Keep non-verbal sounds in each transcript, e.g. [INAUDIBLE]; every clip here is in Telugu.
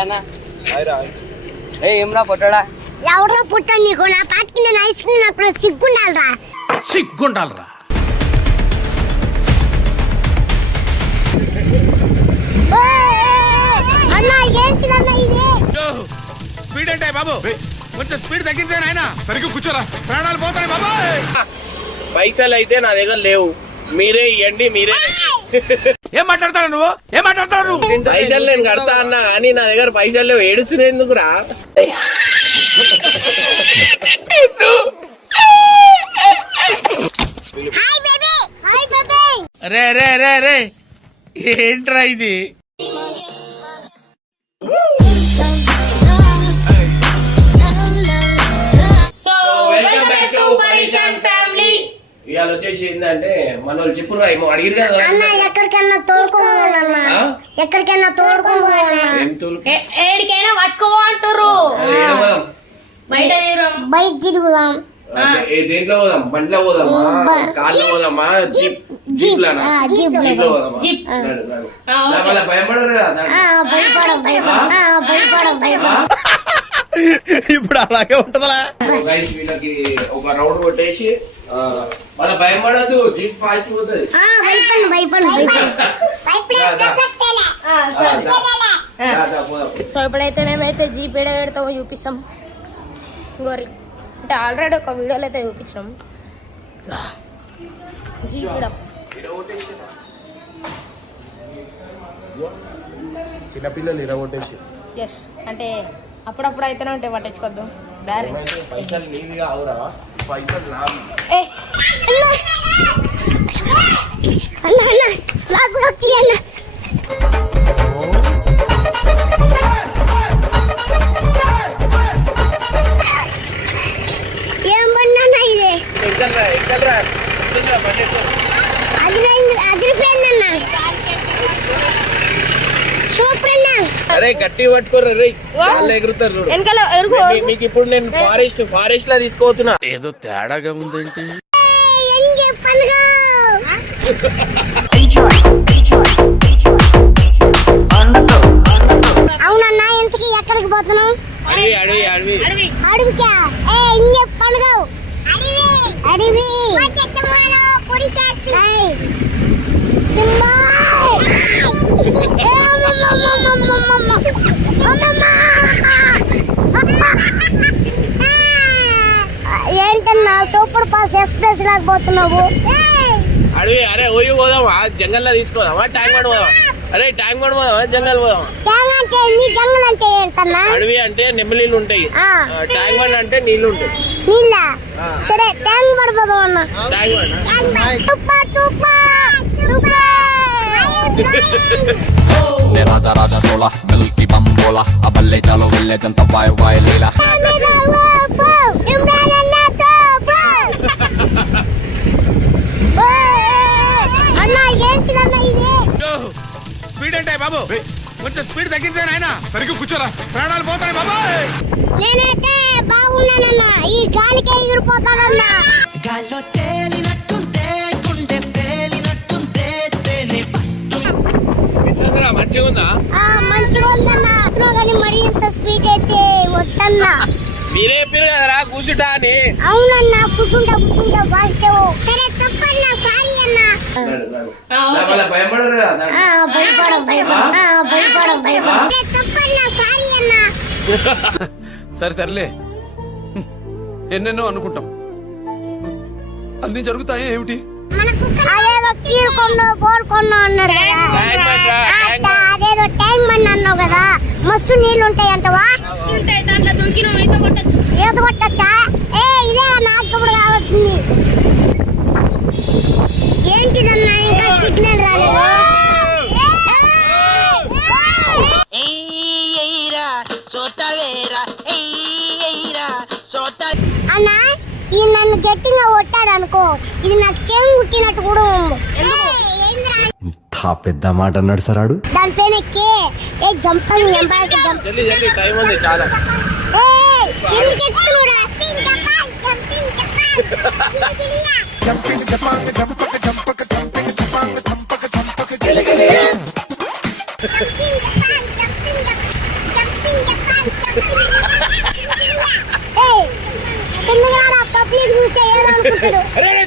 ఆయన ఏ ఏమ్రా పొట్టడా? ఎవరో పుట్ట నీకు? నా పాటికి నేను ఐస్ క్రీమ్ నాకు సిగ్గుండాలరా. సిగ్గుండాలరా. అన్న ఏంటిదన్న ఇది? స్పీడ్ అంటే బాబు. కొంచెం స్పీడ్ తగ్గించాను ఆయన సరిగ్గా కూర్చోరా. ప్రాణాలు పోతాయి బాబు పైసలు అయితే నా దగ్గర లేవు. మీరే ఇవ్వండి మీరే ఏం మాట్లాడతాడు నువ్వు? ఏం మాట్లాడతాడు నువ్వు? పైసలు నేను కడతా అన్నా కానీ నా దగ్గర పైసలు లేవు. ఏడుస్తున్నాయి ఎందుకురా? హాయ్ బేబీ హాయ్ బేబీ రే రే రే రే. ఏంట్రా ఇది? వచ్చేసి ఏంటంటే మన వాళ్ళు చెప్పురా ఏమో అడిగిరు కదా. అన్న ఎక్కడికన్నా తోడుకోవాలన్నా? ఎక్కడికైనా తోడుకోవాలన్నా ఏం తోలు ఏడికైనా పట్టుకో అంటారు? బయట బయట తిరుగుదాం. దేంట్లో పోదాం? బండిలో పోదామా? కార్లో పోదామా? జీప్. జీప్ లానా జీప్. లో జీప్. లో పోదామా? జీప్. భయపడరు కదా భయపడం భయపడం? భయపడం ఇప్పుడు అలాగే ఉంటదా గైస్ వీళ్ళకి ఒక రౌండ్ కొట్టేసి మళ్ళీ భయపడద్దు జీప్ ఫాస్ట్ పోతుంది. [LAUGHS] సో ఇప్పుడైతే మేమైతే జీప్ ఏడ పెడతామో చూపిస్తాం. గోరి అంటే ఆల్రెడీ ఒక వీడియోలో అయితే చూపించాం జీప్. చిన్నపిల్లలు ఇరగొట్టేసి ఎస్ అంటే అప్పుడప్పుడు అయితేనే ఉంటాయి పట్టించుకోద్దు. దారి పైసలు నీవిగా అవురా? పైసలు నా ఏ అన్న అన్న నాకు కూడా తీయన్న ఏం బండి అన్న ఇది? ఎక్కడ్రా? ఎక్కడ్రా? ఎక్కడ్రా? బండి ఎక్కు. అదిరైంది అదిరిపోయిందన్న సూపర్ అన్న? అరే గట్టి పట్టుకోరు రే ఎగురుతారు మీకు ఇప్పుడు నేను ఫారెస్ట్ ఫారెస్ట్ లా తీసుకోతున్నా ఏదో తేడాగా ఉందేంటి అవునన్నా ఇంతకీ ఎక్కడికి పోతున్నావు? అడవి అడవి అడవి. అడవి అడవికా ఏ ఇంగే పండుగ అడవి. అడవి ఏయ్. సింహా. ఏ అమ్మమ్మమ్మమ్మమ్మమ్మ. అమ్మమ్మ. ఏంటన్నా సూపర్ ఫాస్ట్ ఎక్స్ప్రెస్ లాగా పోతున్నావు. అడవి అరే ఓయు పోదామా జంగల్ జంగల్లో తీసుకోదామా ట్యాంక్ బండ్ పోదామా? అరే ట్యాంక్ బండ్ పోదామా? జంగల్ పోదామా? ట్యాంక్ అంటే జంగల్ అంటే ఏంటన్నా అడవి అంటే నెమ్మలీలు ఉంటాయి. ట్యాంక్ బండ్ అంటే నీళ్ళు ఉంటాయి. నీళ్ళ? సరే ట్యాంక్ బండ్ పోదాం అన్న. ట్యాంక్ బండ్. సూపర్ సూపర్ రాజా రాజా తోలా స్పీడ్ అంటే బాబు. కొంచెం స్పీడ్ తగ్గించాను ఆయన సరిగ్గా కూర్చోరా. ప్రాణాలు పోతాయి బాబు. నేనైతే బాగున్నానన్న. ఈ గాలికే ఎగిరిపోతానన్నా. గాల్లో తేలినట్టుందే గుండె పేలినట్టుందే తేనె మంచిగా ఉందా ఆ, మంచిగా ఉందన్న కానీ మరి ఇంత స్పీడ్ అయితే వద్దన్నా. మీరే చెప్పారు కదరా కూర్చుంటా అని. అవునన్నా కూర్చుంటా కూర్చుంటా బాగా సరే తప్పన్నా సారీ అన్నా. భయపడరు కదా భయపడం భయపడం. ఆ, భయపడం భయపడం. తప్పన్నా సారీ అన్నా. సరే తరలే ఎన్నెన్నో అనుకుంటాం. అన్ని జరుగుతాయి ఏమిటి? అదేదో. అదేదో ట్యాంక్ బండ్ అన్నావు కదా. మస్తు నీళ్ళు ఉంటాయి అంటవా ఉంటాయి దాంట్లో దొరికి నువ్వు ఈత కొట్టచ్చు. ఏ ఇదే నాకు ఇప్పుడు కావాల్సింది. ఏంటిదన్నా ఇంకా సిగ్నల్ రాలేదు? అన్నా ఈ నన్ను గట్టిగా కొట్టాడు అనుకో ఇది నాకు చెవి కుట్టినట్టు కూడా పెద్ద మాట అన్నాడు సరాడు దానిపైన ఎక్కి ఏ జంప్ అని ఎంబాకి జంప్.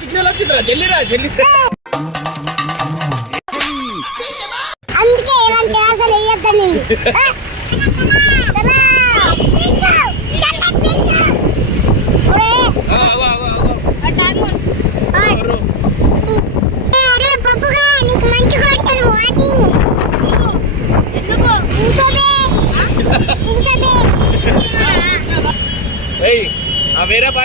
సిగ్నల్ వచ్చిందిరా జల్లిరా జల్లి. అందుకే ఇలాంటి ఆశలు వేయద్దని. [LAUGHS]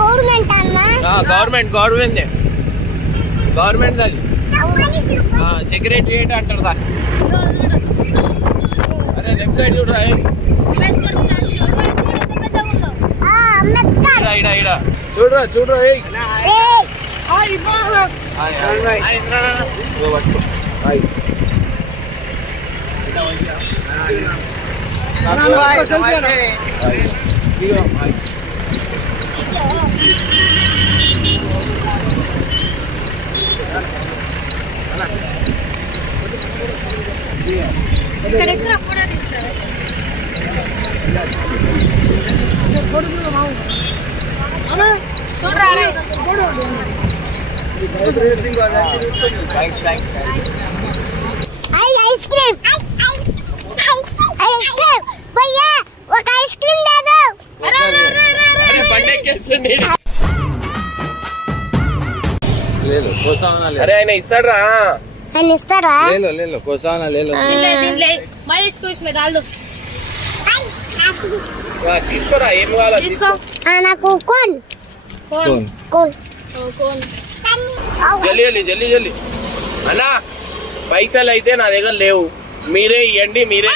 హెడ్ అన్న ఇది గవర్నమెంట్ అన్న గవర్నమెంట్ గవర్నమెంట్ గవర్నమెంట్ అది సెక్రటరియట్ అంటారు దాన్ని అరే లెఫ్ట్ సైడ్ చూడరా ఏయ్. ఆ, అంబేద్కర్ ఇడా ఇడా ఇడా చూడరా చూడరా ఏయ్ ఏయ్, హాయ్, హాయ్, రా, రా, రా. ఇదిగో పట్టుకో. హాయ్. హాయ్. ఇదిగో, hi. Thanks thanks ice cream ice cream భయ్యా ఒక ఐస్ క్రీమ్ లేదు అరే బండి ఎక్కేస్తుంది లేదు? కోసానా అరే ఆయన ఇస్తాడ్రా. అని ఇస్తారా? లేదు లేదు కోసానా లేదు? దీంట్లో దీంట్లో మహేష్ కుష్ మీద రాళ్ళు. ఐ, హ్యాపీ. ఆ, తీసుకోరా ఏం కావాలో తీసుకో. ఆ, నాకు కోన్. కోన్. కోన్. ఓ, కోన్. జల్లి జల్లి జల్లి జల్లి. అన్నా పైసలు అయితే నా దగ్గర లేవు. మీరే ఇవ్వండి మీరే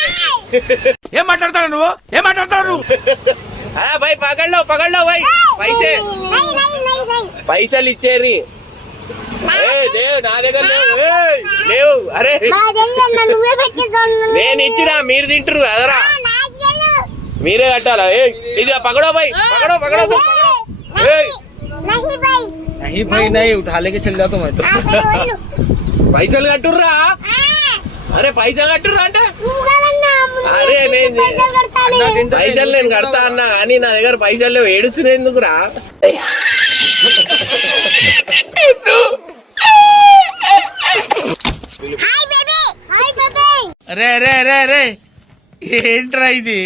ఏం మాట్లాడతాడు నువ్వు? ఏం మాట్లాడతాడు నువ్వు? [LAUGHS] అరే భాయ్ పగడ్లో పగడ్లో భాయ్ పైసే నై నై నై నై పైసలు ఇచ్చేరి ఏ, లేవు నా దగ్గర లేవు ఏయ్, లేవు అరే మా దగ్గర నువ్వే పెట్టేదాన్ని నేను ఇచ్చినా మీరు తింటారు కదరా నాకు తెలుసు. మీరే కట్టాలా ఏ ఇది పగడో భాయ్ పగడో పగడో పగడో ఏయ్, नहीं भाई नहीं भाई नहीं उठा लेके चल जाता मैं तो ఆ, సరే వదిలు. పైసలు కట్టుర్రా ఆ, అరే పైసలు కట్టుర్రా అంటే పైసలు నేను కడతా అన్నా కానీ నా దగ్గర పైసలు లేవు. ఏడుస్తున్నాయి ఎందుకురా? రే రే రే రే. ఏంట్రా ఇది?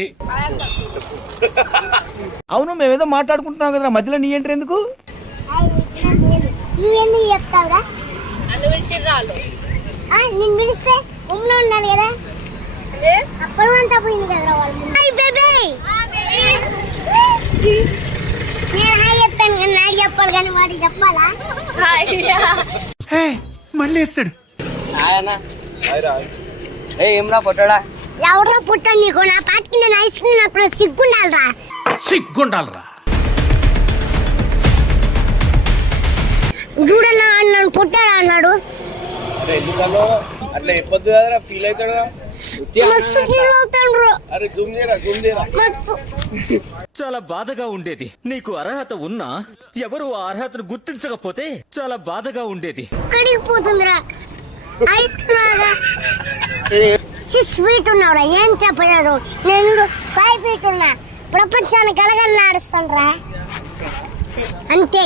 అవును మేమేదో మాట్లాడుకుంటున్నాం కదా మధ్యలో నీ ఎంట్రీ ఎందుకు? నువ్వెందుకు చెప్తావురా? నిన్ను పిలిస్తే కదా. అప్పుడు అంతా పోయింది కదరా వాళ్ళు. Hi baby. నేను హాయ్ చెప్పాను కానీ నాకు చెప్పాలి కానీ వాడికి చెప్పాలా? మళ్ళీ వేస్తాడు ఏ ఏమ్రా పొట్టడా? ఎవడో పుట్టాను నీకు? నా పాటికి నేను ఐస్ క్రీమ్ అప్పుడు సిగ్గుండాలిరా. సిగ్గుండాలరా. చూడన్నా నన్ను పుట్టాడు అన్నాడు? అట్లా చెప్పొద్దు కదరా ఫీల్ అవుతాడు చాలా బాధగా ఉండేది. నీకు అర్హత ఉన్నా ఎవరు ఆ అర్హతను గుర్తించకపోతే చాలా బాధగా ఉండేది. సిక్స్ ఫీట్ ఉన్నావురా. ఏం చెప్పలేదు. నేను ఫైవ్ ఫీట్ ఉన్నా. ప్రపంచాన్ని గలగల నాడుస్తాను రా అంతే.